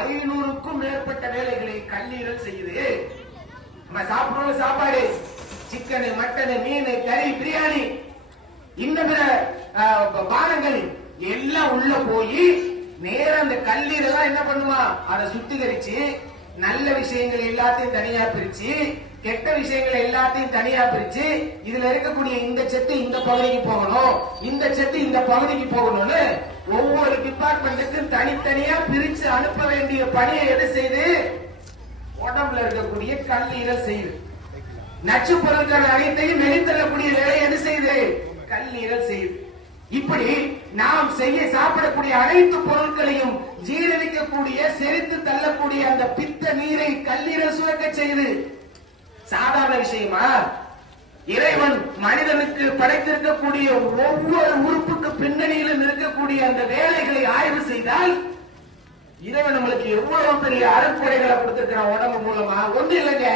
500க்கும் மேற்பட்ட வேலைகளை கல்லீரல் செய்யுது. நம்ம சாப்பிடுற சாப்பாடு சிக்கன், மட்டன், மீன், கறி, பிரியாணி, இந்த பிற பானங்கள் எல்லாம் உள்ள போய் நேரம் அந்த கல்லீரல் என்ன பண்ணுமா, அதை சுத்திகரிச்சு நல்ல விஷயங்கள் எல்லாத்தையும் தனியா பிரிச்சு, கெட்ட விஷயங்கள் எல்லாத்தையும் தனியா பிரிச்சு, இதுல இருக்கக்கூடிய இந்த சத்து இந்த பகுதிக்கு போகணும், இந்த சத்து இந்த பகுதிக்கு போகணும்னு ஒவ்வொரு டிபார்ட்மெண்ட்டுக்கும் தனித்தனியா பிரிச்சு அனுப்ப வேண்டிய பணியை எது செய்து உடம்புல இருக்கக்கூடிய கல்லீரல் செய்யுது. நச்சு பொருட்கள் அனைத்தையும் வெளித்தள்ளக்கூடிய வேலை எது செய்யுது, கல்லீரல் செய்யுது. இப்படி நாம் செய்ய சாப்பிடக்கூடிய அனைத்து பொருட்களையும் ஜீரணிக்கக்கூடிய, செரித்து தள்ளக்கூடிய அந்த பித்த நீரை கல்லீரல் சுரக்க செய்யுது. சாதாரண விஷயமா? இறைவன் மனிதனுக்கு படைத்திருக்கக்கூடிய ஒவ்வொரு உறுப்புக்கு பின்னணியிலும் இருக்கக்கூடிய அந்த வேலைகளை ஆய்வு செய்தால் இறைவன் நம்மளுக்கு எவ்வளவு பெரிய அருட்கொடைகளை கொடுத்திருக்கிற உடம்பு மூலமா. ஒண்ணு இல்லைங்க,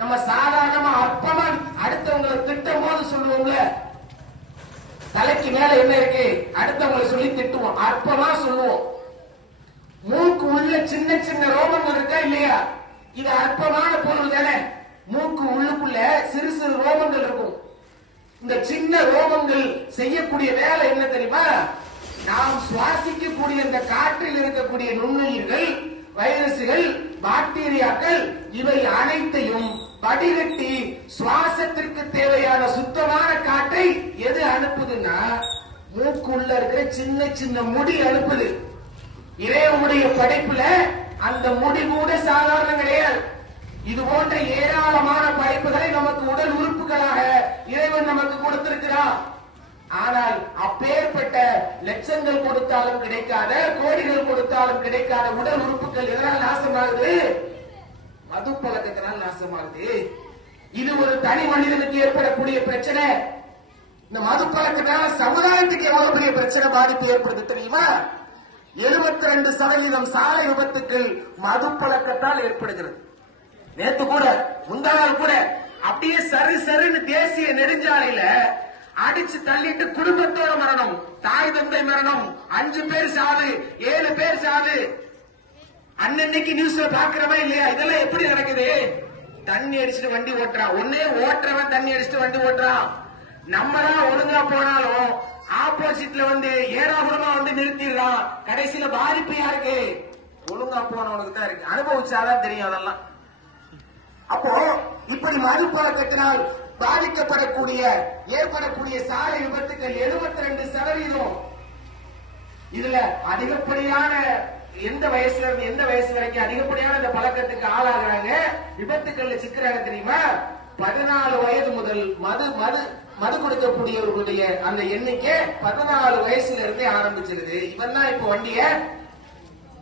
நம்ம சாதாரணமா அற்பமா அடுத்தவங்களை திட்டும் போது சொல்லுவோம்ல, தலைக்கு மேல என்ன இருக்கு அடுத்தவங்களை சொல்லி திட்டுவோம், அற்பமா சொல்லுவோம். மூக்கு உள்ள சின்ன சின்ன ரோமங்கள் இருக்கா இல்லையா, இது அற்பமான பொருள் தானே. மூக்கு உள்ளுக்குள்ள சிறு சிறு ரோமங்கள் இருக்கும். இந்த சின்ன ரோமங்கள் செய்யக்கூடிய வேலை என்ன தெரியுமா, நாம் சுவாசிக்கக்கூடிய இந்த காற்றில் இருக்கக்கூடிய நுண்ணுயிர்கள், வைரசுகள், பாக்டீரியாக்கள் இவை அனைத்தையும் வடிகட்டி சுவாசத்திற்கு தேவையான சுத்தமான காற்றை எது அனுப்புதுன்னா மூக்குள்ள இருக்கிற சின்ன சின்ன முடி அனுப்புது. இறைவனுடைய படைப்புல அந்த முடி கூட சாதாரண கிடையாது. இது போன்ற ஏராளமான படைப்புகளை நமக்கு உடல் உறுப்புகளாக இறைவன் நமக்கு கொடுத்திருக்கிறார். ஆனால் அப்பேற்பட்ட லட்சங்கள் கொடுத்தாலும் கிடைக்காத, கோடிகள் கொடுத்தாலும் கிடைக்காத உடல் உறுப்புகள் எதனால் நாசமாகுது, மது பழக்கத்தினால் நாசமாகுது. இது ஒரு தனி மனிதனுக்கு ஏற்படக்கூடிய பிரச்சனை. இந்த மது பழக்கத்தினால் சமுதாயத்துக்கு எவ்வளவு பெரிய பிரச்சனை, பாதிப்பு ஏற்படுது தெரியுமா? 72% சாலை விபத்துக்கள் மது பழக்கத்தால் ஏற்படுகிறது. நேத்து கூட முந்தா நாள் கூட அப்படியே சரி சரின்னு தேசிய நெடுஞ்சாலையில அடிச்சு தள்ளிட்டு குடும்பத்தோட மரணம், தாய் தந்தை மரணம், 5 பேர் சாவு, 7 பேர் சாவு. அன்னைக்கு நியூஸ்ல பாக்குறவா இல்லையா? இதெல்லாம் எப்படி நடக்குது? தண்ணி அடிச்சுட்டு வண்டி ஓட்டுறான். ஒன்னே ஓட்டுறவன் தண்ணி அடிச்சுட்டு வண்டி ஓட்டுறான். நம்மதான் ஒழுங்கா போனாலும் ஆப்போசிட்ல வந்து ஏராளமா வந்து நிறுத்திடுறான். கடைசியில பாதிப்பு யாருக்கு? ஒழுங்கா போனவனுக்கு தான் இருக்கு. அனுபவிச்சாதான் தெரியும் அதெல்லாம். அப்போ இப்படி மது பழக்கத்தினால் பாதிக்கப்படக்கூடிய ஏற்படக்கூடிய சாலை விபத்துக்கள் 72%. இதுல அதிகப்படியான எந்த வயசுல இருந்து எந்த வயசு வரைக்கும் அதிகப்படியான இந்த பழக்கத்துக்கு ஆளாகிறாங்க, விபத்துக்கள்ல சிக்கிறாங்க தெரியுமா? 14 வயது முதல் மது கொடுக்கக்கூடியவர்களுடைய அந்த எண்ணிக்கை 14 வயசுல இருந்தே ஆரம்பிச்சிருது. இவன் தான் இப்ப வண்டிய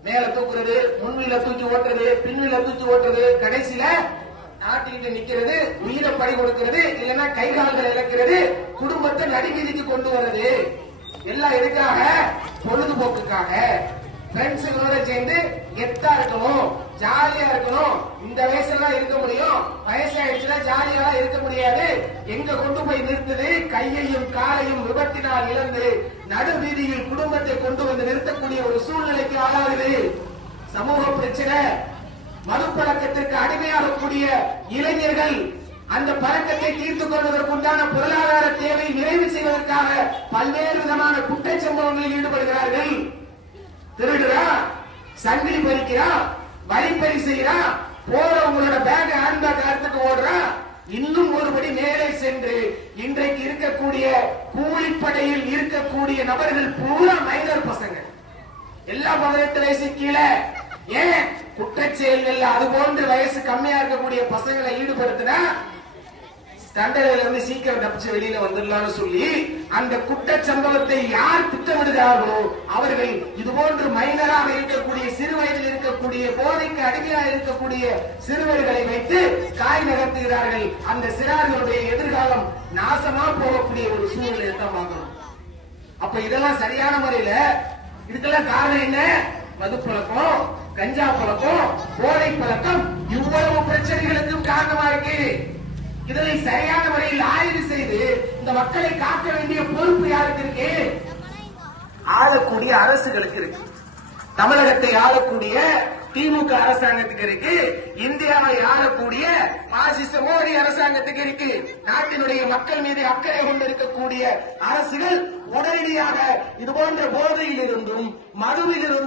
மேல தூக்குறது, முன்வீல தூக்கி ஓட்டுறது, பின்வீல தூக்கி ஓட்டுறது, கடைசியில நாட்டிட்டு நிக்கிறது, உயிரை பறி கொடுக்கிறது, இல்லைன்னா கை கால்கள் இழக்கிறது, குடும்பத்தை நடிவீதிக்கு கொண்டு வர்றது. எல்லாம் எதுக்காக? பொழுதுபோக்குக்காக. ஃப்ரெண்ட்ஸுகளோட சேர்ந்து கெத்தா இருக்கணும், ஜாலியா இருக்கணும். இந்த வயசுல இருக்க முடியும், வயசாயிடுச்சுன்னா ஜாலியா இருக்க முடியாது. எங்க கொண்டு போய் நிறுத்துது? கையையும் காலையும் விபத்தினால் இழந்து நடு வீதியில் குடும்பத்தை கொண்டு வந்து நிறுத்தக்கூடிய ஒரு சூழ்நிலைக்கு ஆளாகுது. சமூக பிரச்சனை. மது பழக்கத்திற்கு அடிமையாகக்கூடிய இளைஞர்கள் அந்த பழக்கத்தை தீர்த்துக் கொள்வதற்குண்டான பொருளாதார தேவை நிறைவு செய்வதற்காக பல்வேறு விதமான குற்றச்சம்பவங்களில் ஈடுபடுகிறார்கள். திருடுறான், சங்கிலி பறிக்கிறான், வழிப்பறி செய்யறான், போறவங்களோட பேக் ஹேண்ட்பேக் அறுத்துட்டு ஓடுறான். இன்னும் ஒருபடி மேலே சென்று இன்றைக்கு இருக்கக்கூடிய கூலிப்படையில் இருக்கக்கூடிய நபர்கள் பூரா மைனர் பசங்க, எல்லா 18 வயசு கீழே. ஏன்? குற்றச்செயல்கள் அது போன்று வயசு கம்மியா இருக்கக்கூடிய பசங்களை ஈடுபடுத்தினா தண்டனையில இருந்து சீக்கிரம் தப்பிச்சு வெளியில வந்துடலாம்னு சொல்லி அந்த குற்ற சம்பவத்தை யார் திட்டமிடுகிறார்களோ அவர்கள் இது போன்று மைனராக இருக்கக்கூடிய சிறு வயதில் இருக்கக்கூடிய போதைக்கு அடிமையாக இருக்கக்கூடிய சிறுவர்களை வைத்து காய் நகர்த்துகிறார்கள். அந்த சிறார்களுடைய எதிர்காலம் நாசமா போகக்கூடிய ஒரு சூழ்நிலையை தான் பார்க்கணும். அப்ப இதெல்லாம் சரியான முறையில இதுக்கெல்லாம் காரணம் என்ன? மது பழக்கம், கஞ்சா பழக்கம், போதை பழக்கம் இவ்வளவு பிரச்சனைகளுக்கும் காரணமா இருக்கு. இதனை சரியான முறையில் ஆய்வு செய்து இந்த மக்களை காக்க வேண்டிய பொறுப்பு யாருக்கு இருக்கு? ஆளக்கூடிய அரசுகளுக்கு இருக்கு. தமிழகத்தை ஆளக்கூடிய திமுக அரசாங்கத்துக்கு இருக்கு, இந்தியாவை ஆளக்கூடிய பாசிச மோடி அரசாங்கத்துக்கு இருக்கு. நாட்டினுடைய மக்கள் மீது அக்கறை கொண்டிருக்கக்கூடிய அரசுகள் உடனடியாக இது போன்ற போதையில் இருந்தும் மதுவில் இருந்தும்